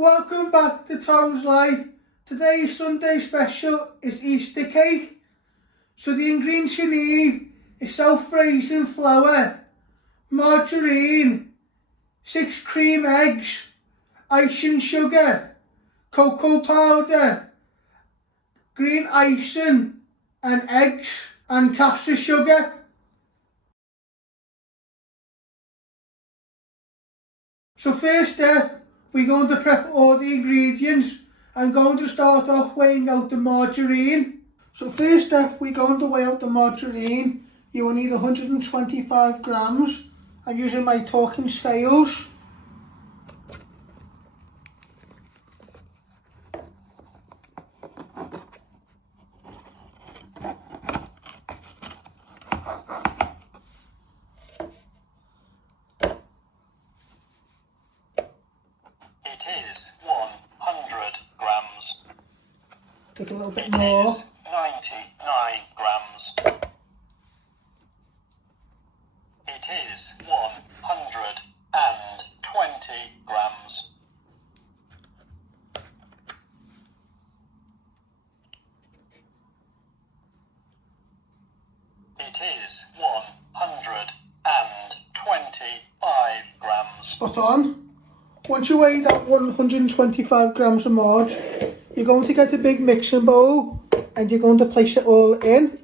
Welcome back to Tom's Life. Today's Sunday special is Easter cake. So the ingredients you need is self-raising flour, margarine, 6 cream eggs, icing sugar, cocoa powder, green icing and eggs and caster sugar. So first step, we're going to prep all the ingredients. I'm going to start off weighing out the margarine. So first step, we're going to weigh out the margarine. You will need 125 grams. I'm using my talking scales. Take a little bit more. 99 grams. It is 120 grams. It is 125 grams. Spot on. Once you weigh that 125 grams of marge, you're going to get a big mixing bowl and you're going to place it all in.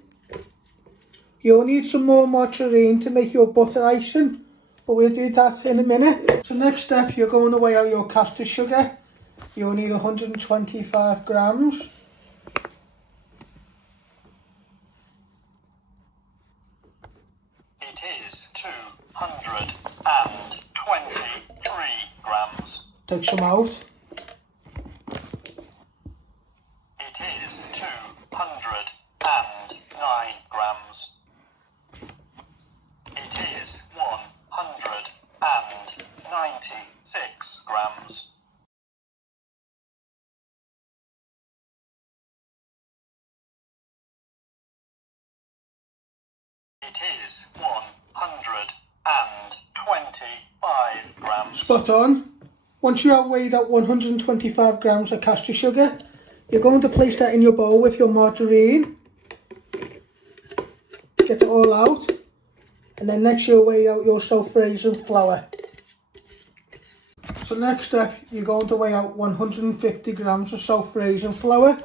You'll need some more margarine to make your butter icing, but we'll do that in a minute. So next step, you're going to weigh out your caster sugar. You'll need 125 grams. It is 223 grams. Take some out. It is 209 grams. It is 196 grams. It is 125 grams. Spot on. Once you have weighed out 125 grams of caster sugar, you're going to place that in your bowl with your margarine. Get it all out. And then next you'll weigh out your self-raising flour. So next step, you're going to weigh out 150 grams of self-raising flour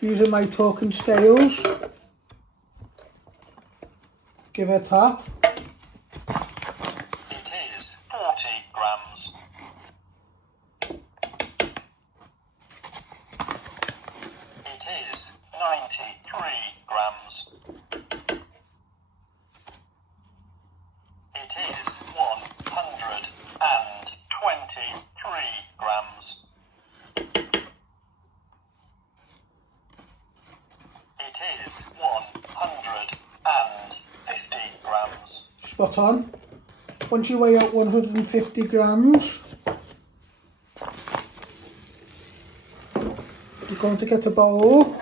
using my talking scales. Give it a tap. It is 40 grams. It is 93 grams. It is 123 grams. It is 150 grams. Spot on. Once you weigh out 150 grams, you're going to get a bowl.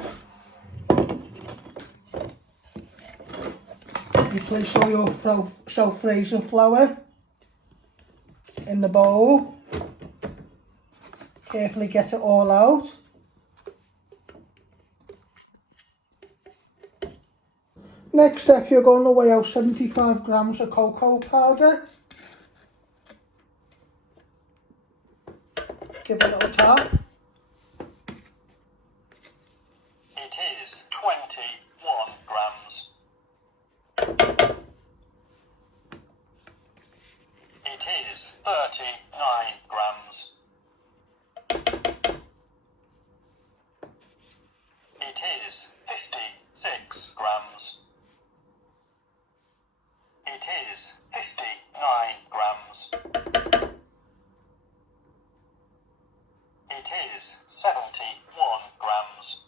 You place all your self-raising flour in the bowl. Carefully get it all out. Next step, you're going to weigh out 75 grams of cocoa powder. Give it a little tap. It is 21 grams. It is 39 grams. It is 56 grams. It is 59 grams. It is 71 grams.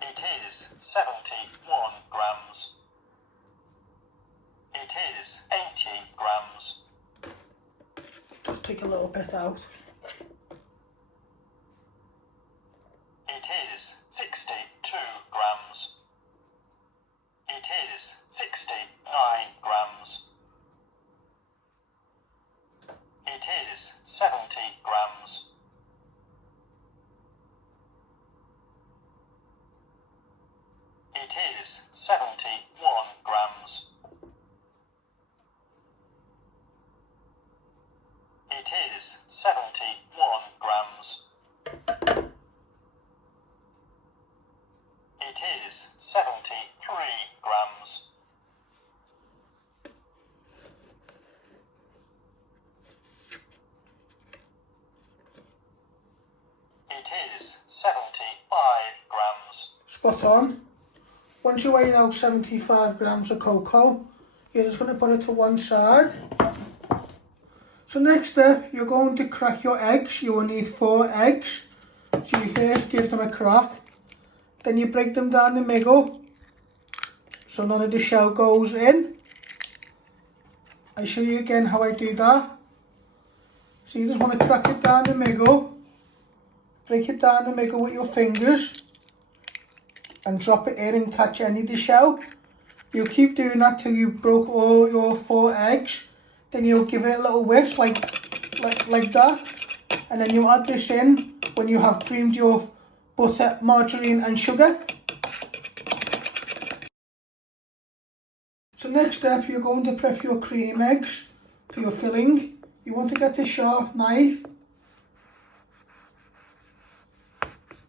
It is 71 grams. It is 80 grams. Just take a little bit out. It is 62 grams. It is 69 grams. It is 70 grams. spot on. Once you weigh out 75 grams of cocoa, you're just going to put it to one side. So next step, you're going to crack your eggs. You will need 4 eggs. So you first give them a crack. Then you break them down the middle, so none of the shell goes in. I'll show you again how I do that. So you just want to crack it down the middle, break it down the middle with your fingers, and drop it in and catch any of the shell. You'll keep doing that till you broke all your 4 eggs. Then you'll give it a little whisk like that. And then you add this in when you have creamed your butter, margarine and sugar. So next step, you're going to prep your cream eggs for your filling. You want to get a sharp knife,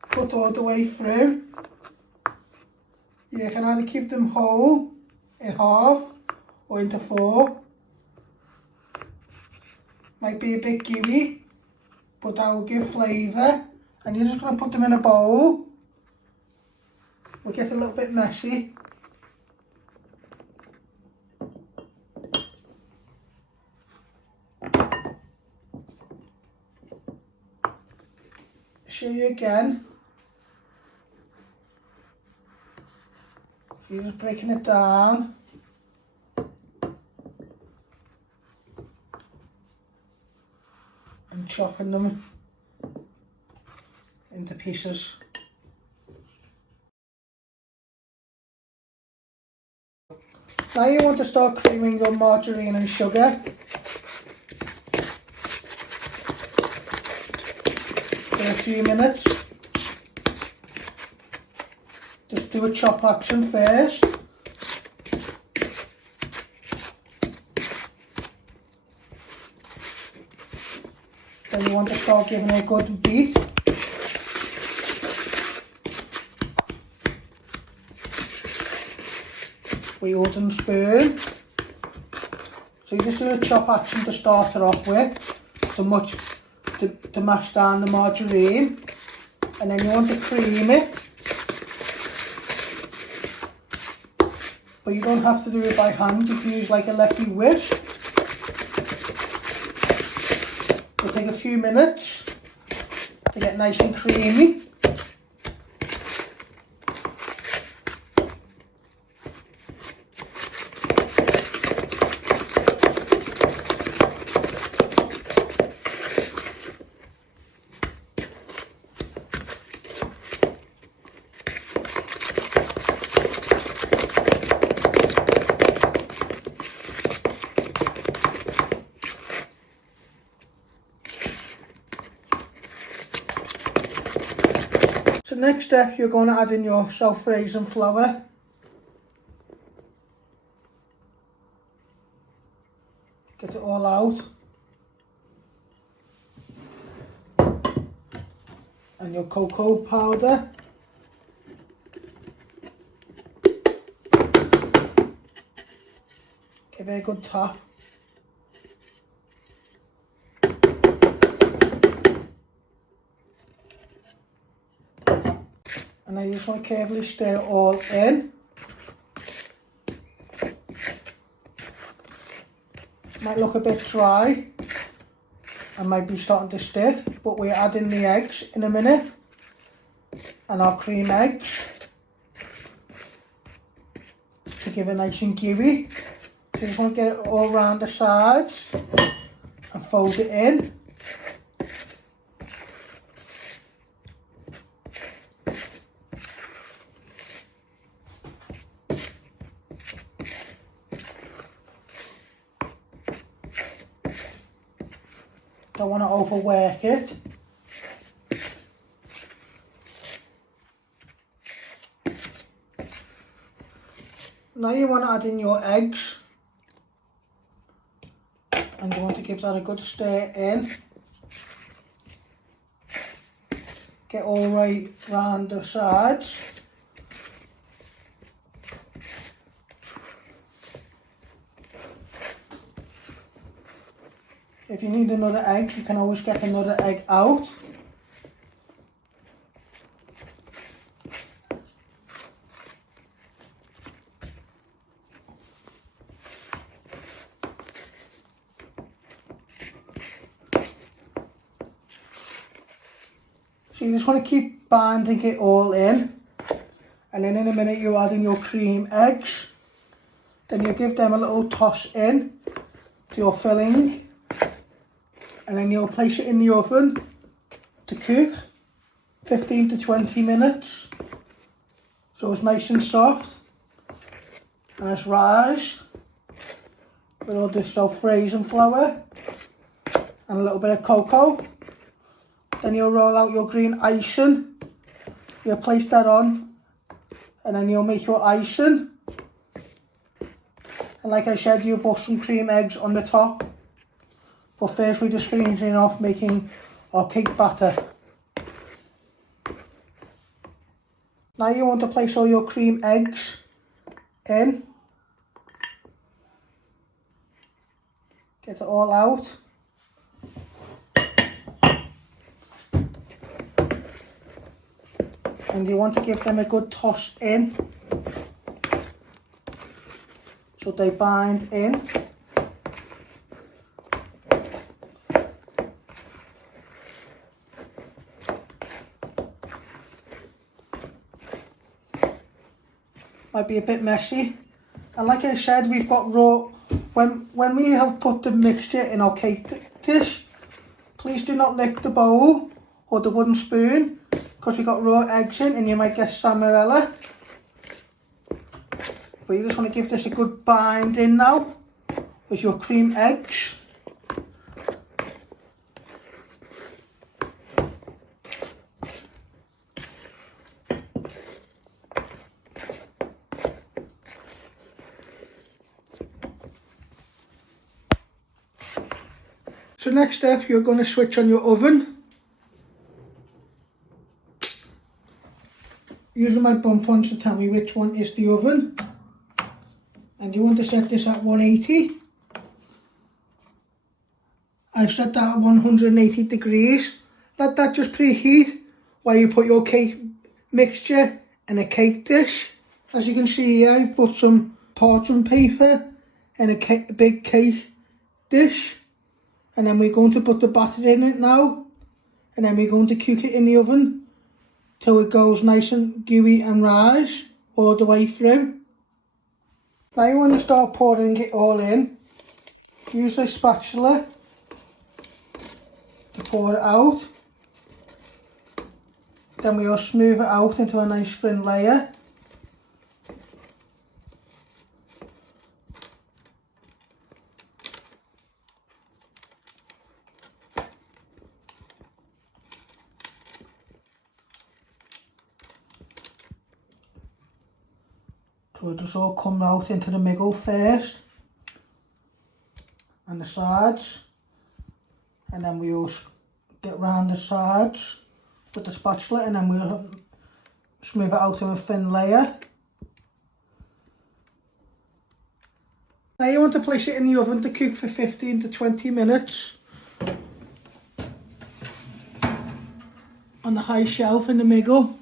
cut all the way through. You can either keep them whole in half or into 4. Might be a bit gooey, but that will give flavour. And you're just going to put them in a bowl. We'll get a little bit messy. Show you again. So you're just breaking it down. And chopping them into pieces. Now you want to start creaming your margarine and sugar. For a few minutes. Just do a chop action first. Then you want to start giving it a good beat. With your wooden spoon. So you just do a chop action to start it off with, to mash down the margarine, and then you want to cream it. But you don't have to do it by hand, you can use like a electric whisk. It'll take a few minutes to get nice and creamy. So next step, you're going to add in your self-raising flour. Get it all out. And your cocoa powder. Give it a good tap. And then you just want to carefully stir it all in. Might look a bit dry and might be starting to stiff, but we're adding the eggs in a minute and our cream eggs to give it nice and gooey. So you just want to get it all around the sides and fold it in. Don't want to overwork it. Now you want to add in your eggs. And you want to give that a good stir in. Get all right round the sides. If you need another egg, you can always get another egg out. So you just want to keep binding it all in. And then in a minute you add in your cream eggs. Then you give them a little toss in to your filling. And then you'll place it in the oven to cook 15 to 20 minutes. So it's nice and soft. And it's raised with all this self-raising flour and a little bit of cocoa. Then you'll roll out your green icing. You'll place that on and then you'll make your icing. And like I said, you put some cream eggs on the top. But first we're just finishing off making our cake batter. Now you want to place all your cream eggs in. Get it all out. And you want to give them a good toss in so they bind in. Might be a bit messy. And like I said, we've got raw, when we have put the mixture in our cake dish, please do not lick the bowl or the wooden spoon, because we got raw eggs in and you might get salmonella. But you just want to give this a good bind in now with your cream eggs. So next step, you're going to switch on your oven. Using my bump on to tell me which one is the oven. And you want to set this at 180. I've set that at 180 degrees. Let that just preheat while you put your cake mixture in a cake dish. As you can see here, I've put some parchment paper in a big cake dish. And then we're going to put the batter in it now. And then we're going to cook it in the oven till it goes nice and gooey and rise all the way through. Now you want to start pouring it all in. Use a spatula to pour it out. Then we'll smooth it out into a nice thin layer. So it'll just all come out into the middle first and the sides, and then we'll get round the sides with the spatula and then we'll smooth it out in a thin layer. Now you want to place it in the oven to cook for 15 to 20 minutes on the high shelf in the middle.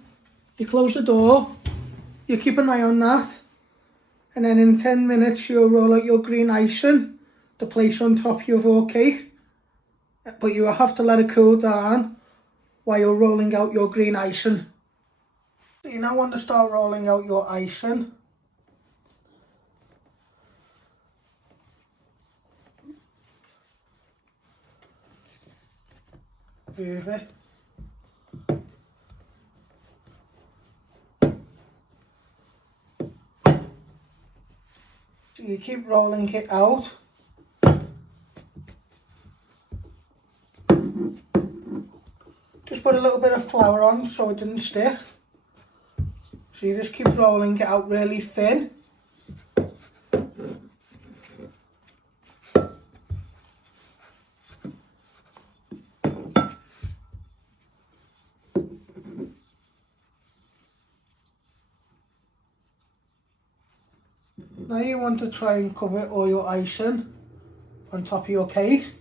You close the door, you keep an eye on that. And then in 10 minutes you'll roll out your green icing to place on top of your cake. But you will have to let it cool down while you're rolling out your green icing. So you now want to start rolling out your icing. Move it. So you keep rolling it out. Just put a little bit of flour on so it didn't stick. So you just keep rolling it out really thin. Now you want to try and cover all your icing on top of your cake.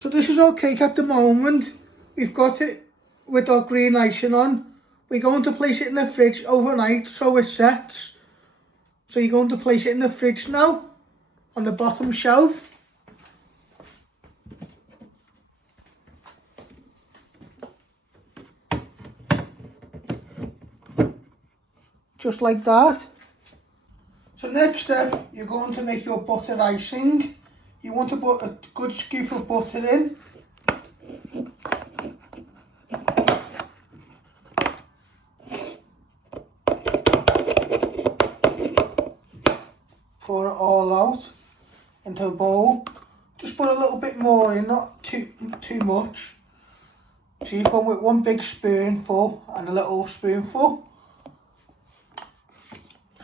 So this is our cake at the moment. We've got it with our green icing on. We're going to place it in the fridge overnight so it sets. So you're going to place it in the fridge now on the bottom shelf. Just like that. So next step, you're going to make your butter icing. You want to put a good scoop of butter in. Pour it all out into a bowl. Just put a little bit more in, not too much. So you go with one big spoonful and a little spoonful.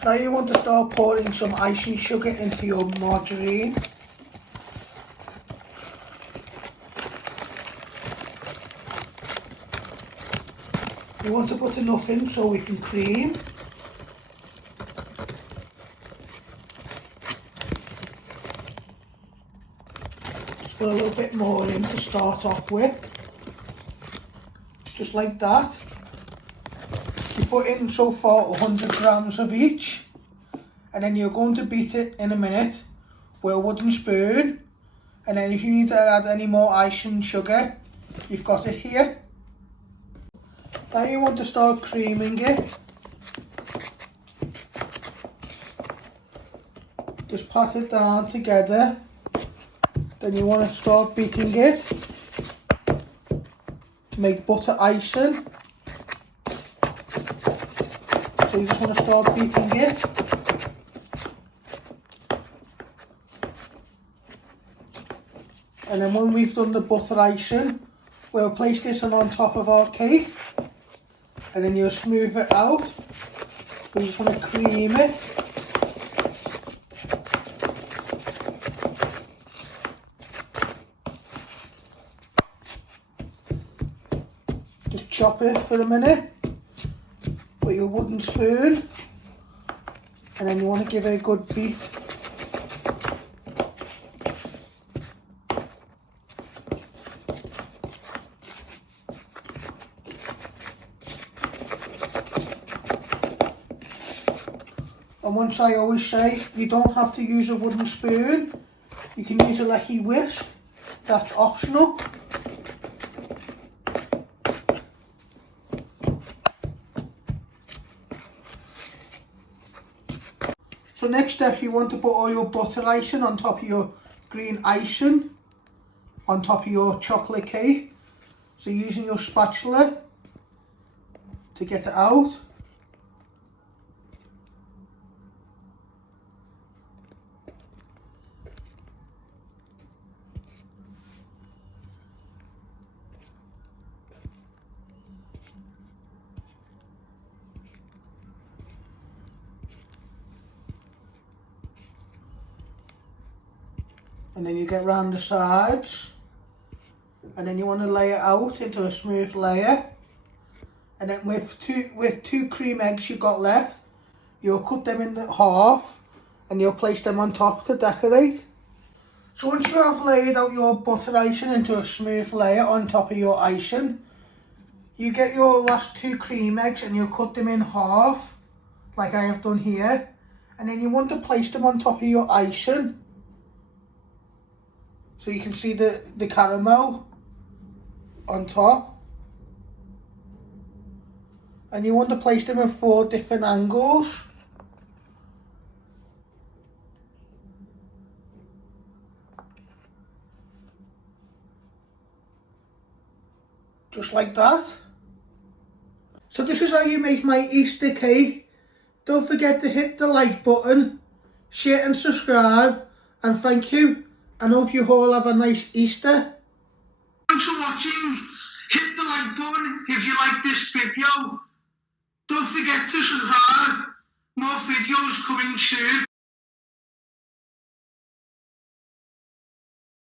Now you want to start pouring some icing sugar into your margarine. You want to put enough in so we can cream. Just put a little bit more in to start off with. Just like that. You put in so far 100 grams of each, and then you're going to beat it in a minute with a wooden spoon. And then if you need to add any more icing sugar, you've got it here. Now you want to start creaming it. Just pat it down together. Then you want to start beating it to make butter icing. So you just want to start beating it. And then when we've done the butter icing, we'll place this on top of our cake. And then you'll smooth it out. We just want to cream it. Just chop it for a minute with your wooden spoon, and then you want to give it a good beat. And once I always say, you don't have to use a wooden spoon, you can use a lecky whisk, that's optional. So next step, you want to put all your butter icing on top of your green icing, on top of your chocolate cake. So using your spatula to get it out. And then you get round the sides, and then you want to lay it out into a smooth layer. And then with two cream eggs you got left, you'll cut them in half and you'll place them on top to decorate. So once you have laid out your butter icing into a smooth layer on top of your icing, you get your last two cream eggs and you'll cut them in half, like I have done here. And then you want to place them on top of your icing. So you can see the caramel on top. And you want to place them in 4 different angles. Just like that. So this is how you make my Easter cake. Don't forget to hit the like button, share and subscribe, and thank you. And hope you all have a nice Easter. Thanks for watching. Hit the like button if you like this video. Don't forget to subscribe. More videos coming soon.